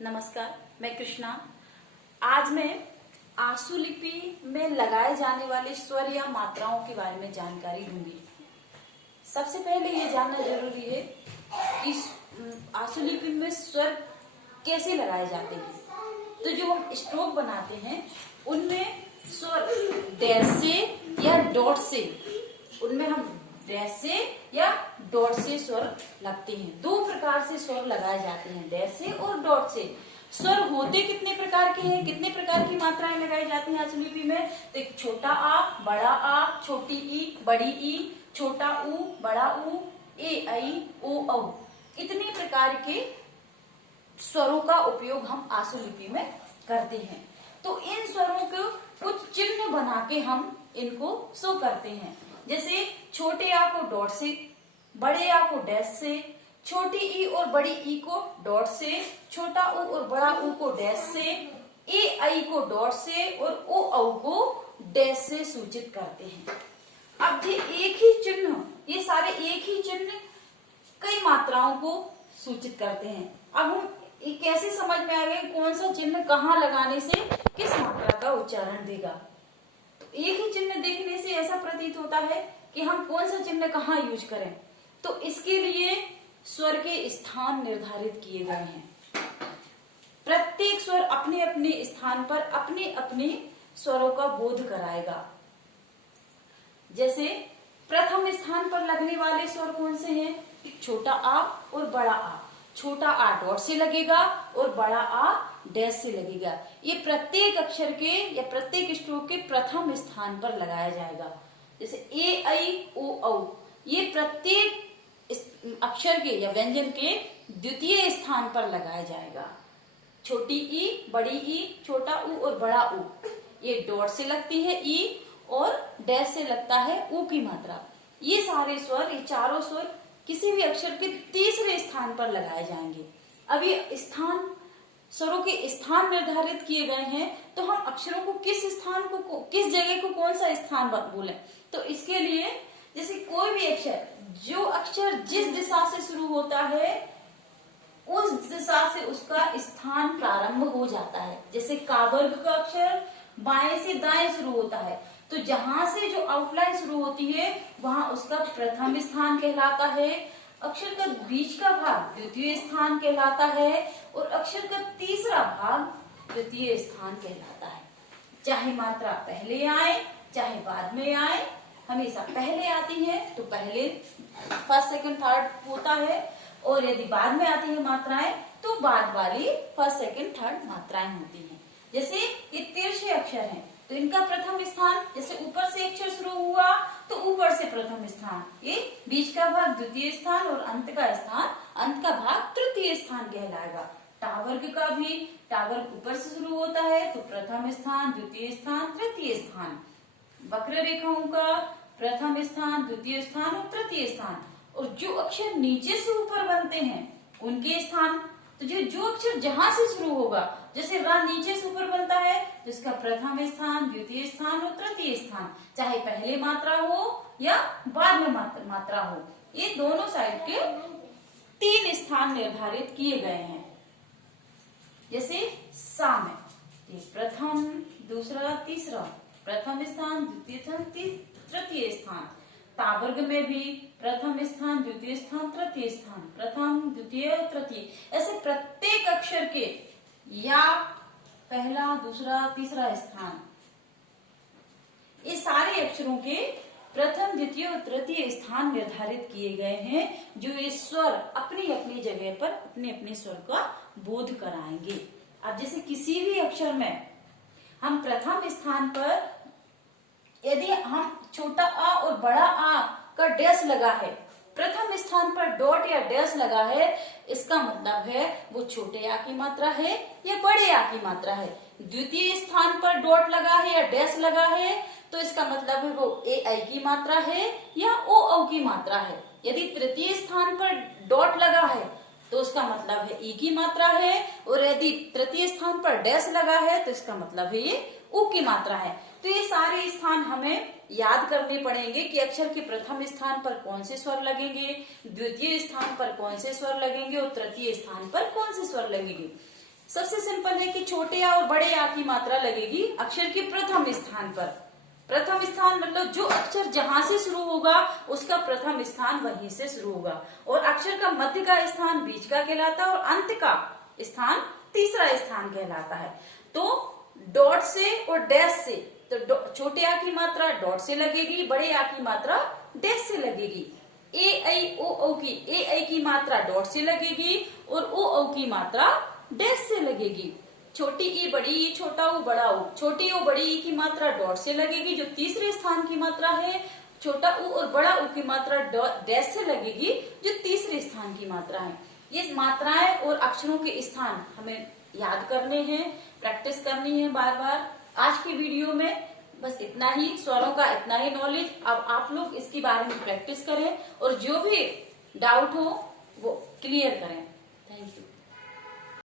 नमस्कार, मैं कृष्णा। आज मैं आशुलिपि में लगाए जाने वाले स्वर या मात्राओं के बारे में जानकारी दूंगी। सबसे पहले ये जानना जरूरी है कि आशुलिपि में स्वर कैसे लगाए जाते हैं। तो जो हम स्ट्रोक बनाते हैं उनमें स्वर डैश से या डॉट से, उनमें हम डैश से या डॉट से स्वर लगते हैं। दो प्रकार से स्वर लगाए जाते हैं, डैश से और डॉट से। स्वर होते कितने प्रकार के हैं, कितने प्रकार की मात्राएं लगाई जाती हैं आशुलिपि में? तो एक छोटा आ, बड़ा आ, छोटी ई, बड़ी ई, छोटा ऊ, बड़ा ऊ, ए आई, ओ औ, इतने प्रकार के स्वरों का उपयोग हम आशुलिपि में करते हैं। तो इन स्वरों को कुछ चिन्ह बना के हम इनको शो करते हैं। जैसे छोटे आ को डॉट से, बड़े आ को डैश से, छोटी ई और बड़ी ई को डॉट से, छोटा ऊ और बड़ा ऊ को डैश से, ए आई को डॉट से और ओ औ को डैश से सूचित करते हैं। अब ये एक ही चिन्ह, ये सारे एक ही चिन्ह कई मात्राओं को सूचित करते हैं। अब हम ये कैसे समझ में आ गए कौन सा चिन्ह कहाँ लगाने से किस मात्रा का उच्चारण देगा। तो एक ही चिन्ह देखने से ऐसा प्रतीत होता है कि हम कौन सा चिन्ह कहाँ यूज करें। तो इसके लिए स्वर के स्थान निर्धारित किए गए हैं। प्रत्येक स्वर अपने अपने स्थान पर अपने अपने स्वरों का बोध कराएगा। जैसे प्रथम स्थान पर लगने वाले स्वर कौन से हैं? छोटा आ और बड़ा आ। छोटा आ डॉट से लगेगा और बड़ा आ डैश से लगेगा। ये प्रत्येक अक्षर के या प्रत्येक स्ट्रोक के प्रथम स्थान पर लगाया जाएगा। जैसे ए आई ओ औ, ये प्रत्येक अक्षर के या व्यंजन के द्वितीय स्थान पर लगाया जाएगा। छोटी ई, बड़ी ई, छोटा ऊ और बड़ा ऊ, ये डॉट से लगती है ई और डैश से लगता है ऊ की मात्रा। ये सारे स्वर, ये चारों स्वर किसी भी अक्षर के तीसरे स्थान पर लगाए जाएंगे। अब ये स्थान, स्वरों के स्थान निर्धारित किए गए हैं, तो हम अक्षरों को किस स्थान को, किस जगह को कौन सा स्थान बोले। तो इसके लिए जैसे कोई भी अक्षर, जो अक्षर जिस दिशा से शुरू होता है उस दिशा से उसका स्थान प्रारंभ हो जाता है। जैसे का वर्ग का अक्षर बाएं से दाएं शुरू होता है, तो जहां से जो आउटलाइन शुरू होती है वहां उसका प्रथम स्थान कहलाता है। अक्षर का बीच का भाग द्वितीय स्थान कहलाता है और अक्षर का तीसरा भाग तृतीय स्थान कहलाता है। चाहे मात्रा पहले आए चाहे बाद में आए, हमेशा पहले आती है तो पहले फर्स्ट सेकंड थर्ड होता है, और यदि बाद में आती है मात्राएं तो बाद वाली फर्स्ट सेकंड थर्ड मात्राएं होती हैं। जैसे ये तिरछे अक्षर हैं तो इनका प्रथम स्थान, जैसे ऊपर से अक्षर शुरू हुआ तो ऊपर से प्रथम स्थान, ये बीच का भाग द्वितीय स्थान और अंत का भाग तृतीय स्थान कहलाएगा। टावर्ग का भी, टावर्ग ऊपर से शुरू होता है तो प्रथम स्थान, द्वितीय स्थान, तृतीय स्थान। वक्र रेखाओं का प्रथम स्थान, द्वितीय स्थान और तृतीय स्थान। और जो अक्षर नीचे से ऊपर बनते हैं उनके स्थान, तो जो अक्षर जहां से शुरू होगा, जैसे रा नीचे से ऊपर बनता है तो इसका प्रथम स्थान, द्वितीय स्थान और तृतीय स्थान, चाहे पहले मात्रा हो या बाद में मात्रा हो, ये दोनों साइड के 3 स्थान निर्धारित किए गए हैं। जैसे सा में प्रथम, दूसरा, तीसरा, प्रथम स्थान, द्वितीय स्थान, तृतीय स्थान। तावर्ग में भी प्रथम स्थान, द्वितीय स्थान, तृतीय स्थान, प्रथम, द्वितीय, तृतीय, ऐसे प्रत्येक अक्षर के या पहला, दूसरा, तीसरा स्थान, ये सारे अक्षरों के प्रथम, द्वितीय और तृतीय स्थान निर्धारित किए गए हैं, जो ये स्वर अपनी अपनी जगह पर अपने अपने स्वर का बोध कराएंगे। अब जैसे किसी भी अक्षर में हम प्रथम स्थान पर, यदि हम छोटा आ और बड़ा आ का डैश लगा है, प्रथम स्थान पर डॉट या डैश लगा है, इसका मतलब है वो छोटे आ की मात्रा है या बड़े आ की मात्रा है। द्वितीय स्थान पर डॉट लगा है या डैश लगा है तो इसका मतलब है वो ए आई की मात्रा है या ओ औ की मात्रा है। यदि तृतीय स्थान पर डॉट लगा है तो उसका मतलब है ई की मात्रा है, और यदि तृतीय स्थान पर डैश लगा है तो इसका मतलब है ये ऊ की मात्रा है। तो ये सारे स्थान हमें याद करने पड़ेंगे कि अक्षर के प्रथम स्थान पर कौन से स्वर लगेंगे, द्वितीय स्थान पर कौन से स्वर लगेंगे और तृतीय स्थान पर कौन से स्वर लगेंगे। सबसे सिंपल है कि छोटे आ और बड़े आ की मात्रा लगेगी अक्षर के प्रथम स्थान पर। प्रथम स्थान मतलब जो अक्षर जहां से शुरू होगा उसका प्रथम स्थान वहीं से शुरू होगा, और अक्षर का मध्य का स्थान बीच का कहलाता है और अंत का स्थान तीसरा स्थान कहलाता है। तो डॉट से और डैश से, तो छोटे आ की मात्रा डॉट से लगेगी, बड़े आ की मात्रा डैश से लगेगी। ए ऐ ओ औ की ए ऐ की मात्रा डॉट से लगेगी और ओ औ की मात्रा डैश से लगेगी। छोटी ई बड़ी ई छोटा ऊ बड़ा ऊ, छोटी ऊ बड़ी ई की मात्रा डॉट से लगेगी जो तीसरे स्थान की मात्रा है, छोटा ऊ और बड़ा ऊ की मात्रा डैश से लगेगी जो तीसरे स्थान की मात्रा है। ये मात्राएं और अक्षरों के स्थान हमें याद करने हैं, प्रैक्टिस करनी है बार बार। आज की वीडियो में बस इतना ही, स्वरों का इतना ही नॉलेज। अब आप लोग इसके बारे में प्रैक्टिस करें और जो भी डाउट हो वो क्लियर करें। Thank you.